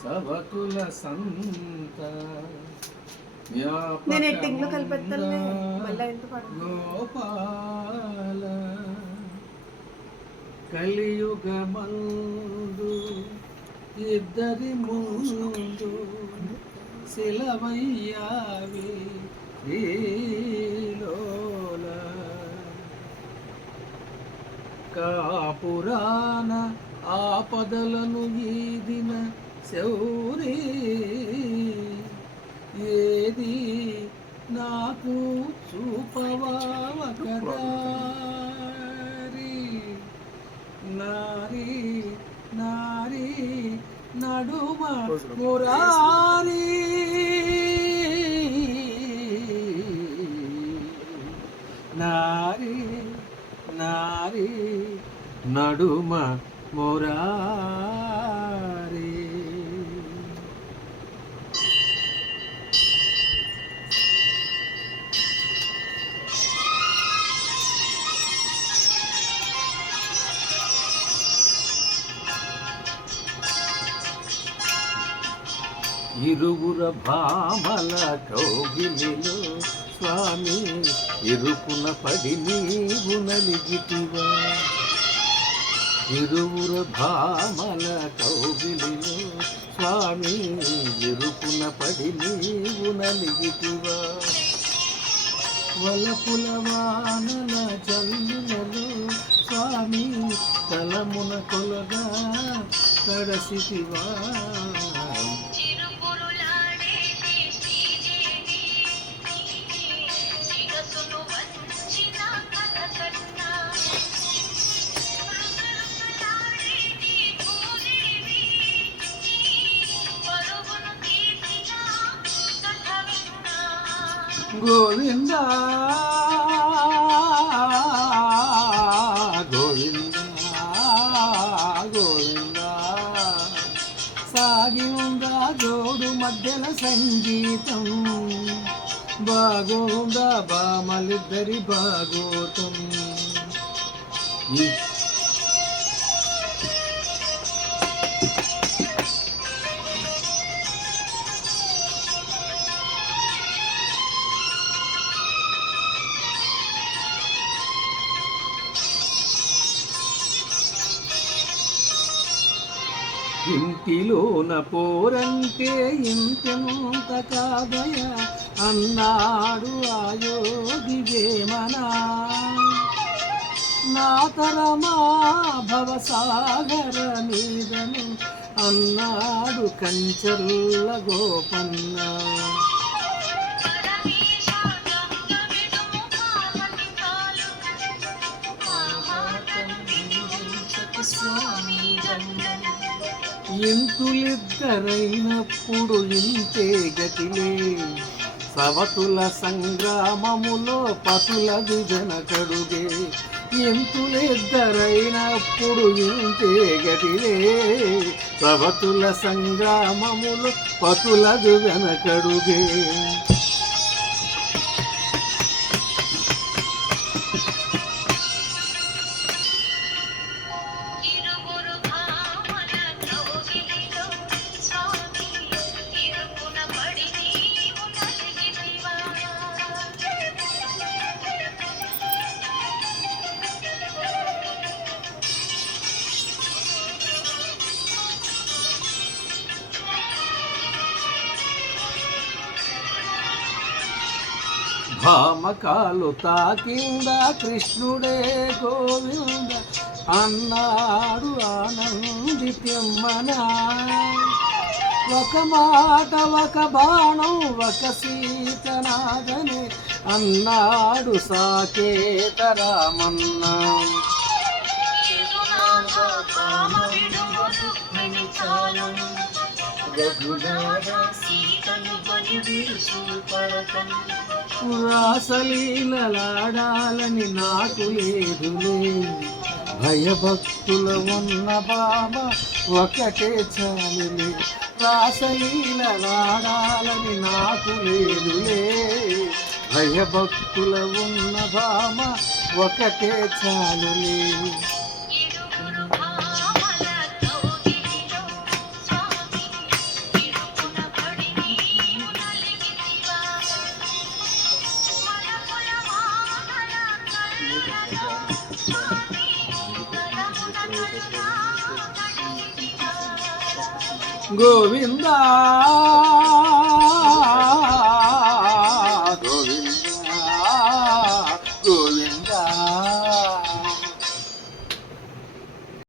సవకుల సంత నేను ఎట్టింగ్లో కలిపెత్తాను గోపాల కలియుగమందు ఇద్దరి ముందు శిలవయ్యావి లోల కాపురాన ఆపదలను ఈదిన శౌరి ఏది నాకు చూపవా ఒకదారి నారీ నారీ నడుమ మురారి నారీ నారీ నడుమ మురారి. ఇరువుర భామల కౌగిలిలో స్వామి ఇరుకున పడి నీవు నలిగితివా. ఇరువుర భామల కౌగిలిలో స్వామి ఇరుకున పడి నీవు నలిగితివా. వలపుల వానల జల్లులలో స్వామి తలమున కొలగా కడసితివా. గోవింద గోవింద గోవింద సాగి ఉందా జోడు మధ్యల సంగీతం. బాగోందా బామలిద్దరి బాగోతం. ఇంటిలోన పోరంటే ఇంతెంత కాదయ అన్నాడు ఆయోగి వేమనా. నా తరమా భవసాగర మీదను అన్నాడు కంచర్ల గోపన్న. ఇంతులిద్దరైనప్పుడు ఇంతే గతిలే సవతుల సంగ్రామములో పతులది వెనకడుగే. ఇంతులిద్దరైనప్పుడు ఇంతే గతిలే సవతుల సంగ్రామములో పతులది వెనకడుగే. భామకాలు తాకిందా కృష్ణుడే గోవింద అన్నాడు ఆనంది తిమ్మన. ఒక మాట ఒక బాణం ఒక సీతనాదని అన్నాడు సాకేత రామన్న. రాసలీలలాడాలని నాకు లేదులే భయభక్తుల ఉన్న బాబా ఒకటే చాలులే. రాసలీలలాడాలని నాకు లేదులే భయభక్తుల ఉన్న బామ ఒకటే చాలులే. గోవిందా